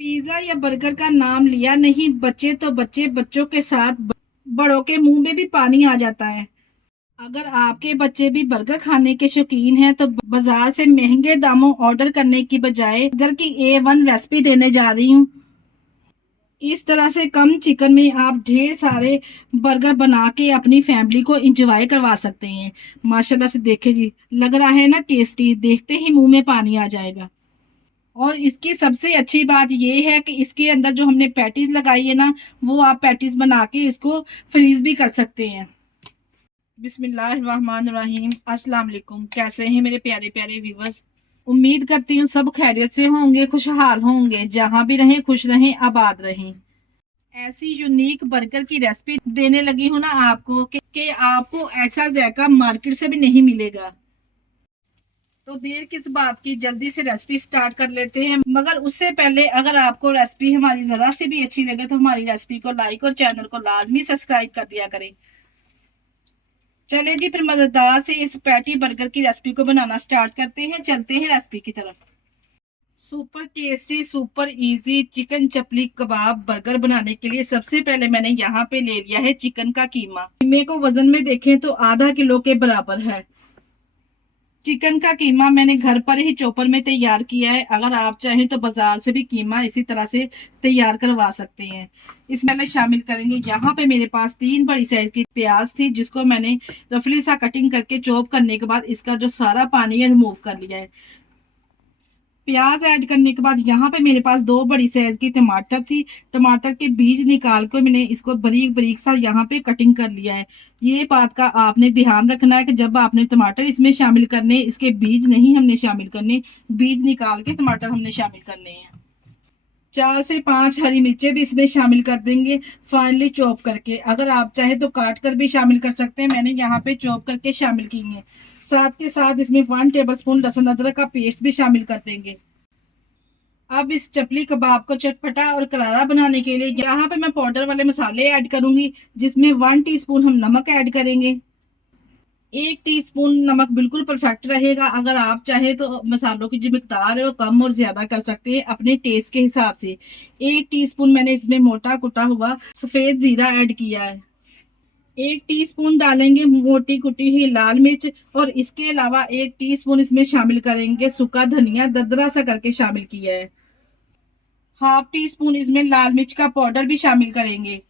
Pizza या burger का नाम लिया नहीं बच्चे तो बच्चे, बच्चों के साथ बड़ों के मुंह में भी पानी आ जाता है। अगर आपके बच्चे भी बर्गर खाने के शौकीन हैं तो बाजार से महंगे दामों ऑर्डर करने की बजाय बर्गर की A1 रेसिपी देने जा रही हूँ। इस तरह से कम चिकन में आप ढेर सारे बर्गर बना के अपनी फैमिली को एंजॉय करवा सकते हैं। माशाल्लाह से देखे जी, लग रहा है ना टेस्टी, देखते ही मुंह में पानी आ जाएगा। और इसकी सबसे अच्छी बात ये है कि इसके अंदर जो हमने पैटीज लगाई है ना, वो आप पैटीज बना के इसको फ्रीज भी कर सकते हैं। बिस्मिल्लाहिर्रहमानिर्रहीम, अस्सलाम वालेकुम। कैसे हैं मेरे प्यारे प्यारे व्यूवर्स? उम्मीद करती हूँ सब खैरियत से होंगे, खुशहाल होंगे, जहां भी रहें खुश रहें, आबाद रहें। ऐसी यूनिक बर्गर की रेसिपी देने लगी हूँ ना आपको कि आपको ऐसा जायका मार्केट से भी नहीं मिलेगा। तो देर किस बात की, जल्दी से रेसिपी स्टार्ट कर लेते हैं। मगर उससे पहले अगर आपको रेसिपी हमारी जरा सी भी अच्छी लगे तो हमारी रेसिपी को लाइक और चैनल को लाजमी सब्सक्राइब कर दिया करें। चलिए जी, फिर मजेदार से इस पैटी बर्गर की रेसिपी को बनाना स्टार्ट करते हैं। चलते हैं रेसिपी की तरफ। Super tasty, super easy chicken chapli kebab burger बनाने के लिए सबसे पहले मैंने यहाँ पे ले लिया है चिकन का कीमा। कीमे को वजन में देखें तो आधा किलो के बराबर है। चिकन का कीमा मैंने घर पर ही चॉपर में तैयार किया है। अगर आप चाहें तो बाजार से भी कीमा इसी तरह से तैयार करवा सकते हैं। इसमें पहले शामिल करेंगे, यहाँ पे मेरे पास 3 बड़ी साइज की प्याज थी जिसको मैंने रफली सा कटिंग करके चॉप करने के बाद इसका जो सारा पानी है रिमूव कर लिया है। प्याज ऐड करने के बाद यहाँ पे मेरे पास 2 बड़ी साइज की टमाटर थी। टमाटर के बीज निकाल कर मैंने इसको बारीक बारीक सा यहाँ पे कटिंग कर लिया है। ये बात का आपने ध्यान रखना है कि जब आपने टमाटर इसमें शामिल करने, इसके बीज नहीं हमने शामिल करने, बीज निकाल के टमाटर हमने शामिल करने हैं। 4 से 5 हरी मिर्चें भी इसमें शामिल कर देंगे फाइनली चॉप करके। अगर आप चाहे तो काट कर भी शामिल कर सकते हैं, मैंने यहाँ पे चॉप करके शामिल की है। साथ के साथ इसमें 1 टेबलस्पून लहसुन अदरक का पेस्ट भी शामिल कर देंगे। अब इस चपली कबाब को चटपटा और करारा बनाने के लिए यहाँ पे मैं पाउडर वाले मसाले ऐड करूंगी, जिसमें 1 टीस्पून हम नमक ऐड करेंगे। 1 टीस्पून नमक बिल्कुल परफेक्ट रहेगा। अगर आप चाहे तो मसालों की जो मिकदार है वो कम और ज्यादा कर सकते हैं अपने टेस्ट के हिसाब से। 1 टीस्पून मैंने इसमें मोटा कुटा हुआ सफेद जीरा ऐड किया है। 1 टीस्पून डालेंगे मोटी कुटी हुई लाल मिर्च, और इसके अलावा 1 टीस्पून इसमें शामिल करेंगे सूखा धनिया, दरदरा सा करके शामिल किया है। हाफ टी स्पून इसमें लाल मिर्च का पाउडर भी शामिल करेंगे।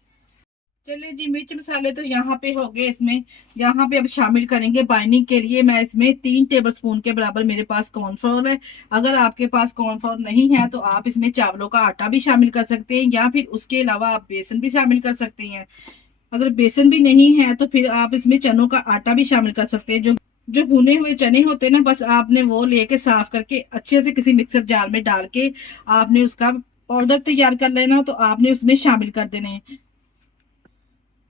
चलिए जी, मिर्च मसाले तो यहाँ पे हो गए। इसमें यहाँ पे अब शामिल करेंगे बाइंडिंग के लिए मैं इसमें 3 टेबलस्पून के बराबर मेरे पास कॉर्नफ्लोर है। अगर आपके पास कॉर्नफ्लोर नहीं है तो आप इसमें चावलों का आटा भी शामिल कर सकते हैं, या फिर उसके अलावा आप बेसन भी शामिल कर सकते हैं। अगर बेसन भी नहीं है तो फिर आप इसमें चनों का आटा भी शामिल कर सकते हैं। जो जो भुने हुए चने होते हैं ना, बस आपने वो लेके साफ करके अच्छे से किसी मिक्सर जार में डाल के आपने उसका पाउडर तैयार कर लेना हो तो आपने उसमें शामिल कर देने हैं।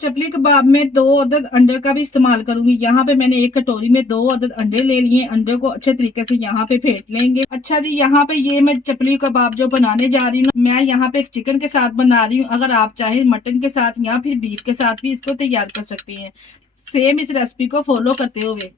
चपली कबाब में 2 अदद अंडे का भी इस्तेमाल करूंगी। यहाँ पे मैंने एक कटोरी में 2 अदद अंडे ले लिए। अंडे को अच्छे तरीके से यहाँ पे फेंट लेंगे। अच्छा जी, यहाँ पे ये मैं चपली कबाब जो बनाने जा रही हूँ, मैं यहाँ पे एक चिकन के साथ बना रही हूँ। अगर आप चाहे मटन के साथ या फिर बीफ के साथ भी इसको तैयार कर सकती हैं, सेम इस रेसिपी को फॉलो करते हुए।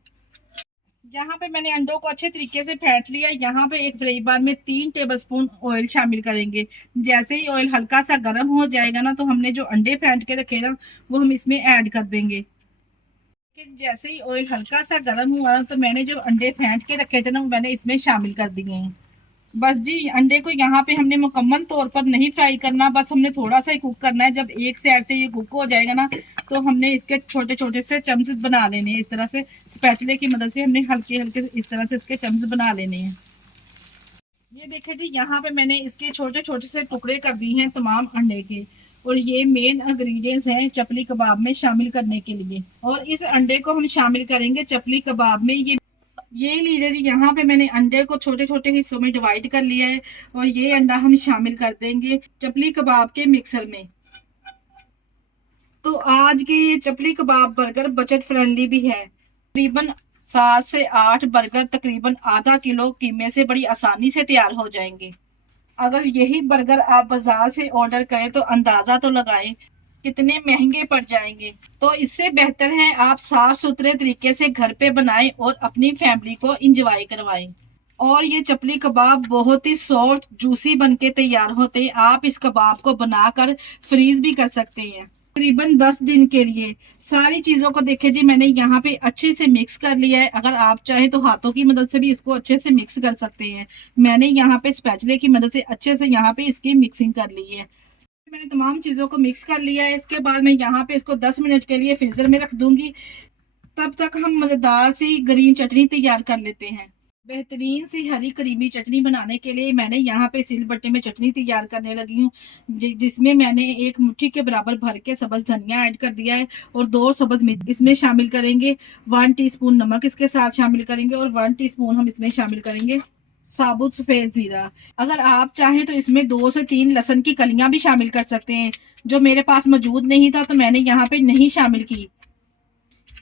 यहाँ पे मैंने अंडों को अच्छे तरीके से फेंट लिया। यहाँ पे एक फ्राई पैन में 3 टेबलस्पून ऑयल शामिल करेंगे। जैसे ही ऑयल हल्का सा गर्म हो जाएगा ना, तो हमने जो अंडे फेंट के रखे ना वो हम इसमें ऐड कर देंगे। कि जैसे ही ऑयल हल्का सा गर्म हुआ ना, तो मैंने जो अंडे फेंट के रखे थे ना वो मैंने इसमें शामिल कर दिए हैं। बस जी, अंडे को यहाँ पे हमने मुकम्मल तौर पर नहीं फ्राई करना, बस हमने थोड़ा सा ही कुक करना है। जब एक साइड से ये कुक हो जाएगा ना, तो हमने इसके छोटे छोटे से चम्स बना लेने हैं। इस तरह से स्पैचुले की मदद से हमने हल्के हल्के इस तरह से इसके चम्स बना लेने हैं। ये देखें जी, यहाँ पे मैंने इसके छोटे छोटे से टुकड़े कर दिए हैं तमाम अंडे के। और ये मेन इंग्रेडिएंट्स हैं चपली कबाब में शामिल करने के लिए। और इस अंडे को हम शामिल करेंगे चपली कबाब में। ये लीजिए जी, यहाँ पे मैंने अंडे को छोटे छोटे हिस्सों में डिवाइड कर लिया है, और ये अंडा हम शामिल कर देंगे चपली कबाब के मिक्सर में। तो आज के ये chapli kebab burger budget friendly भी है। तकरीबन 7 से 8 बर्गर तकरीबन आधा किलो कीमे से बड़ी आसानी से तैयार हो जाएंगे। अगर यही बर्गर आप बाजार से ऑर्डर करें तो अंदाजा तो लगाएं कितने महंगे पड़ जाएंगे। तो इससे बेहतर है आप साफ सुथरे तरीके से घर पे बनाएं और अपनी फैमिली को इंजॉय करवाएं। और ये चपली कबाब बहुत ही सॉफ्ट जूसी बनके तैयार होते हैं। आप इस कबाब को बनाकर फ्रीज भी कर सकते हैं तकरीबन 10 दिन के लिए। सारी चीजों को देखे जी मैंने यहाँ पे अच्छे से मिक्स कर लिया है। अगर आप चाहे तो हाथों की मदद से भी इसको अच्छे से मिक्स कर सकते हैं। मैंने यहाँ पे स्पैचुले की मदद से अच्छे से यहाँ पे इसकी मिक्सिंग कर ली है। मैंने तमाम चीजों को मिक्स कर लिया है। इसके बाद मैं यहाँ पे इसको 10 मिनट के लिए फ्रीजर में रख दूंगी। तब तक हम मजेदार सी ग्रीन चटनी तैयार कर लेते हैं। बेहतरीन सी हरी करीमी चटनी बनाने के लिए मैंने यहाँ पे सिलबट्टे में चटनी तैयार करने लगी हूँ, जिसमें मैंने एक मुट्ठी के बराबर भर के सब्ज धनिया ऐड कर दिया है और 2 सब्ज मिर्च इसमें शामिल करेंगे। 1 टीस्पून नमक इसके साथ शामिल करेंगे और 1 टीस्पून हम इसमें शामिल करेंगे साबुत सफेद जीरा। अगर आप चाहें तो इसमें 2 से 3 लहसुन की कलियां भी शामिल कर सकते हैं, जो मेरे पास मौजूद नहीं था तो मैंने यहाँ पे नहीं शामिल की।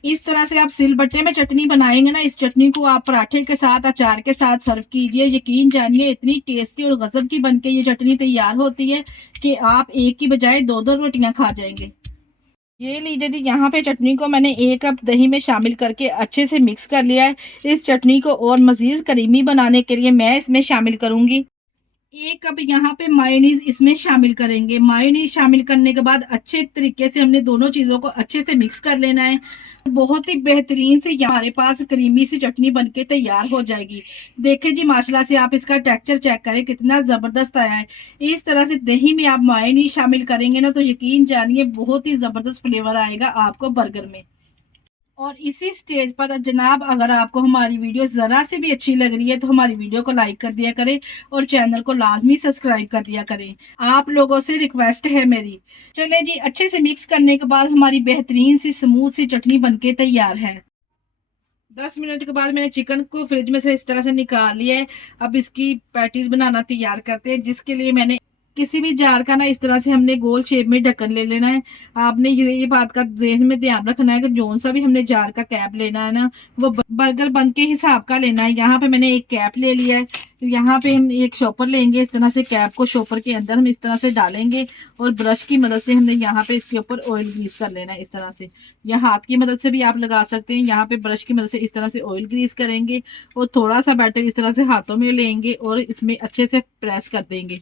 इस तरह से आप सिलबट्टे में चटनी बनाएंगे ना, इस चटनी को आप पराठे के साथ अचार के साथ सर्व कीजिए। यकीन जानिए इतनी टेस्टी और गजब की बनके ये चटनी तैयार होती है कि आप एक की बजाय 2-2 रोटियां खा जाएंगे। ये लीजिए जी, यहाँ पे चटनी को मैंने 1 कप दही में शामिल करके अच्छे से मिक्स कर लिया है। इस चटनी को और मजीद करीमी बनाने के लिए मैं इसमें शामिल करूंगी 1 कप यहाँ पे मायोनीज इसमें शामिल करेंगे। मायोनीज शामिल करने के बाद अच्छे तरीके से हमने दोनों चीजों को अच्छे से मिक्स कर लेना है। बहुत ही बेहतरीन से हमारे पास क्रीमी सी चटनी बनके तैयार हो जाएगी। देखें जी माशाल्लाह से आप इसका टेक्सचर चेक करें कितना जबरदस्त आया है। इस तरह से दही में आप मायोनीज शामिल करेंगे ना तो यकीन जानिए बहुत ही जबरदस्त फ्लेवर आएगा आपको बर्गर में। और इसी स्टेज पर जनाब अगर आपको हमारी वीडियो ज़रा से भी अच्छी लग रही है तो हमारी वीडियो को लाइक कर दिया करें और चैनल को लाजमी सब्सक्राइब कर दिया करें। आप लोगों से रिक्वेस्ट है मेरी। चले जी, अच्छे से मिक्स करने के बाद हमारी बेहतरीन सी स्मूथ सी चटनी बनके तैयार है। 10 मिनट के बाद मैंने चिकन को फ्रिज में से इस तरह से निकाल लिया है। अब इसकी पैटीज बनाना तैयार करते हैं, जिसके लिए मैंने किसी भी जार का ना इस तरह से हमने गोल शेप में ढक्कन ले लेना है। आपने ये बात का ज़हन में ध्यान रखना है कि जोन सा भी हमने जार का कैप लेना है ना वो बर्गर बन के हिसाब का लेना है। यहाँ पे मैंने एक कैप ले लिया है। यहाँ पे हम एक शॉपर लेंगे। इस तरह से कैप को शॉपर के अंदर हम इस तरह से डालेंगे और ब्रश की मदद से हमने यहाँ पे इसके ऊपर ऑयल ग्रीस कर लेना है इस तरह से, या हाथ की मदद से भी आप लगा सकते हैं। यहाँ पे ब्रश की मदद से इस तरह से ऑयल ग्रीस करेंगे और थोड़ा सा बैटर इस तरह से हाथों में लेंगे और इसमें अच्छे से प्रेस कर देंगे।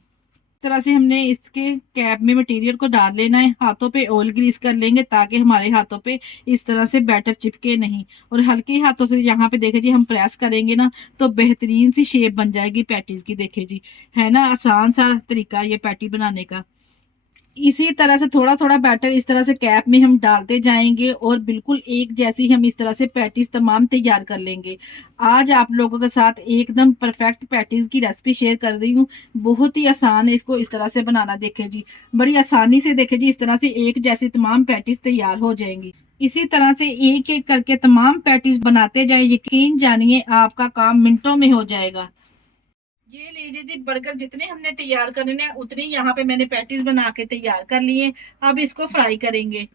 इस तरह से हमने इसके कैप में मटेरियल को डाल लेना है। हाथों पे ऑयल ग्रीस कर लेंगे ताकि हमारे हाथों पे इस तरह से बैटर चिपके नहीं। और हल्के हाथों से यहाँ पे देखे जी हम प्रेस करेंगे ना तो बेहतरीन सी शेप बन जाएगी पैटीज की। देखे जी, है ना आसान सा तरीका ये पैटी बनाने का। इसी तरह से थोड़ा थोड़ा बैटर इस तरह से कैप में हम डालते जाएंगे और बिल्कुल एक जैसी हम इस तरह से पैटीज तमाम तैयार कर लेंगे। आज आप लोगों के साथ एकदम परफेक्ट पैटीज की रेसिपी शेयर कर रही हूँ। बहुत ही आसान है इसको इस तरह से बनाना। देखे जी बड़ी आसानी से देखे जी इस तरह से एक जैसी तमाम पैटीज तैयार हो जाएंगी। इसी तरह से एक एक करके तमाम पैटीज बनाते जाए, यकीन जानिए आपका काम मिनटों में हो जाएगा। ये लीजिए जी, बर्गर जितने हमने तैयार करने हैं उतनी यहाँ पे मैंने पैटीज बना के तैयार कर लिए। अब इसको फ्राई करेंगे।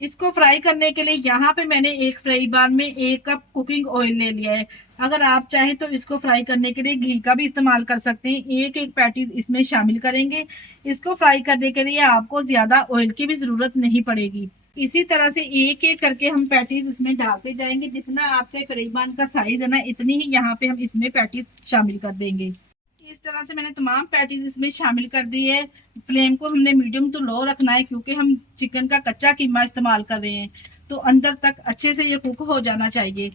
इसको फ्राई करने के लिए यहाँ पे मैंने एक फ्राई पैन में 1 कप कुकिंग ऑयल ले लिया है। अगर आप चाहें तो इसको फ्राई करने के लिए घी का भी इस्तेमाल कर सकते हैं। एक एक पैटीज इसमें शामिल करेंगे। इसको फ्राई करने के लिए आपको ज्यादा ऑयल की भी जरूरत नहीं पड़ेगी। इसी तरह से एक एक करके हम पैटीज इसमें डालते जाएंगे। जितना आपके फ्राई पैन का साइज है ना इतनी ही यहाँ पे हम इसमें पैटीज शामिल कर देंगे। इस तरह से मैंने तमाम पैटीज इसमें शामिल कर दी है। फ्लेम को हमने मीडियम टू लो रखना है क्योंकि हम चिकन का कच्चा कीमा इस्तेमाल कर रहे हैं तो अंदर तक अच्छे से ये कुक हो जाना चाहिए।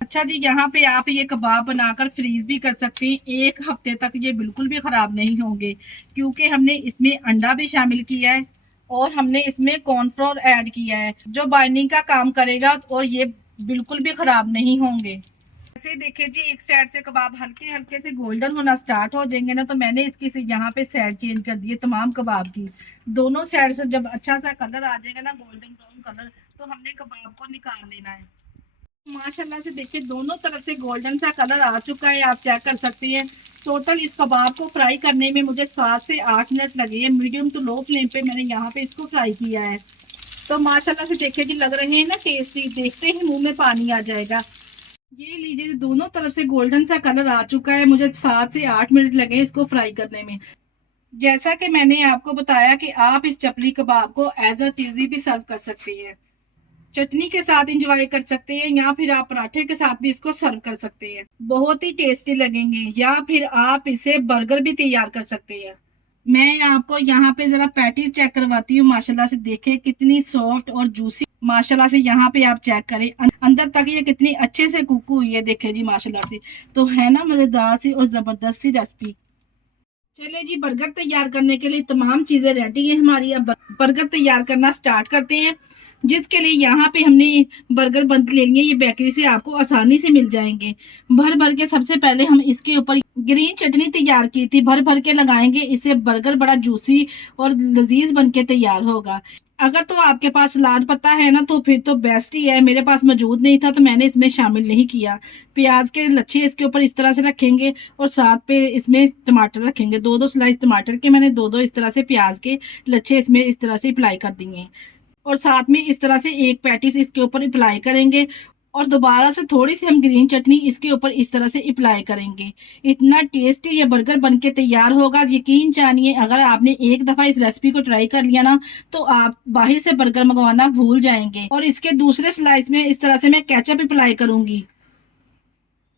अच्छा जी, यहाँ पे आप ये कबाब बनाकर फ्रीज भी कर सकते हैं। 1 हफ्ते तक ये बिल्कुल भी खराब नहीं होंगे क्योंकि हमने इसमें अंडा भी शामिल किया है और हमने इसमें कॉर्नफ्लोर ऐड किया है जो बाइंडिंग का काम करेगा और ये बिल्कुल भी खराब नहीं होंगे। ऐसे देखिए जी, एक साइड से कबाब हल्के हल्के से गोल्डन होना स्टार्ट हो जाएंगे ना तो मैंने इसकी से यहाँ पे साइड चेंज कर दी है तमाम कबाब की। दोनों साइड से जब अच्छा सा कलर आ जाएगा ना गोल्डन ब्राउन कलर तो हमने कबाब को निकाल लेना है। माशाल्लाह से देखिए दोनों तरफ से गोल्डन सा कलर आ चुका है, आप चेक कर सकते हैं। टोटल इस कबाब को फ्राई करने में मुझे 7 से 8 मिनट लगे हैं। मीडियम टू लो फ्लेम पे मैंने यहाँ पे इसको फ्राई किया है। तो माशाल्लाह से देखिए जी लग रहे हैं ना टेस्टी, देखते ही मुंह में पानी आ जाएगा। ये लीजिए दोनों तरफ से गोल्डन सा कलर आ चुका है। मुझे 7 से 8 मिनट लगे इसको फ्राई करने में। जैसा कि मैंने आपको बताया कि आप इस चपली कबाब को एज अ टीजी भी सर्व कर सकती है। चटनी के साथ इंजॉय कर सकते हैं, या फिर आप पराठे के साथ भी इसको सर्व कर सकते हैं, बहुत ही टेस्टी लगेंगे। या फिर आप इसे बर्गर भी तैयार कर सकते हैं। मैं आपको यहाँ पे जरा पैटीज चेक करवाती हूँ, माशाल्लाह से देखें कितनी सॉफ्ट और जूसी, माशाल्लाह से यहाँ पे आप चेक करें अंदर तक ये कितनी अच्छे से कुक हुई है, देखे जी माशाल्लाह से। तो है ना मजेदार सी और जबरदस्त सी रेसिपी। चलिए जी, बर्गर तैयार करने के लिए तमाम चीजें रेडी है हमारी। अब बर्गर तैयार करना स्टार्ट करते हैं, जिसके लिए यहाँ पे हमने बर्गर बन ले लिए। ये बेकरी से आपको आसानी से मिल जाएंगे। भर भर के सबसे पहले हम इसके ऊपर ग्रीन चटनी तैयार की थी, भर भर के लगाएंगे, इससे बर्गर बड़ा जूसी और लजीज बन के तैयार होगा। अगर तो आपके पास सलाद पत्ता है ना, तो फिर तो बेस्ट ही है। मेरे पास मौजूद नहीं था तो मैंने इसमें शामिल नहीं किया। प्याज के लच्छे इसके ऊपर इस तरह से रखेंगे और साथ पे इसमें टमाटर रखेंगे। दो दो स्लाइस टमाटर के मैंने दो दो इस तरह से प्याज के लच्छे इसमें इस तरह से अप्लाई कर दिए, और साथ में इस तरह से एक पैटीज इसके ऊपर अप्लाई करेंगे, और दोबारा से थोड़ी सी हम ग्रीन चटनी इसके ऊपर इस तरह से अप्लाई करेंगे। इतना टेस्टी ये बर्गर बनके तैयार होगा, यकीन जानिए। अगर आपने एक दफा इस रेसिपी को ट्राई कर लिया ना, तो आप बाहर से बर्गर मंगवाना भूल जाएंगे। और इसके दूसरे स्लाइस में इस तरह से मैं केचप अप्लाई करूंगी,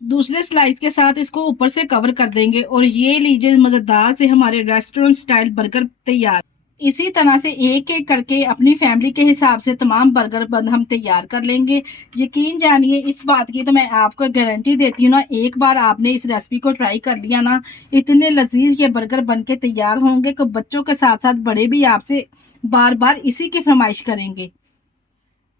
दूसरे स्लाइस के साथ इसको ऊपर से कवर कर देंगे, और ये लीजिए मजेदार से हमारे रेस्टोरेंट स्टाइल बर्गर तैयार। इसी तरह से एक एक करके अपनी फैमिली के हिसाब से तमाम बर्गर बंद हम तैयार कर लेंगे। यकीन जानिए इस बात की तो मैं आपको गारंटी देती हूँ ना, एक बार आपने इस रेसिपी को ट्राई कर लिया ना, इतने लजीज ये बर्गर बन के तैयार होंगे कि बच्चों के साथ साथ बड़े भी आपसे बार बार इसी की फरमाइश करेंगे।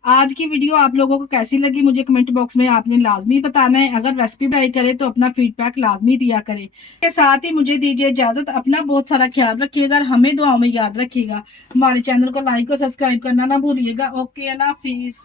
आज की वीडियो आप लोगों को कैसी लगी मुझे कमेंट बॉक्स में आपने लाजमी बताना है। अगर रेसिपी ट्राई करे तो अपना फीडबैक लाजमी दिया करें। के साथ ही मुझे दीजिए इजाजत। अपना बहुत सारा ख्याल रखिएगा, हमें दुआओं में याद रखिएगा। हमारे चैनल को लाइक और सब्सक्राइब करना ना भूलिएगा। ओके, अल्लाह हाफिज।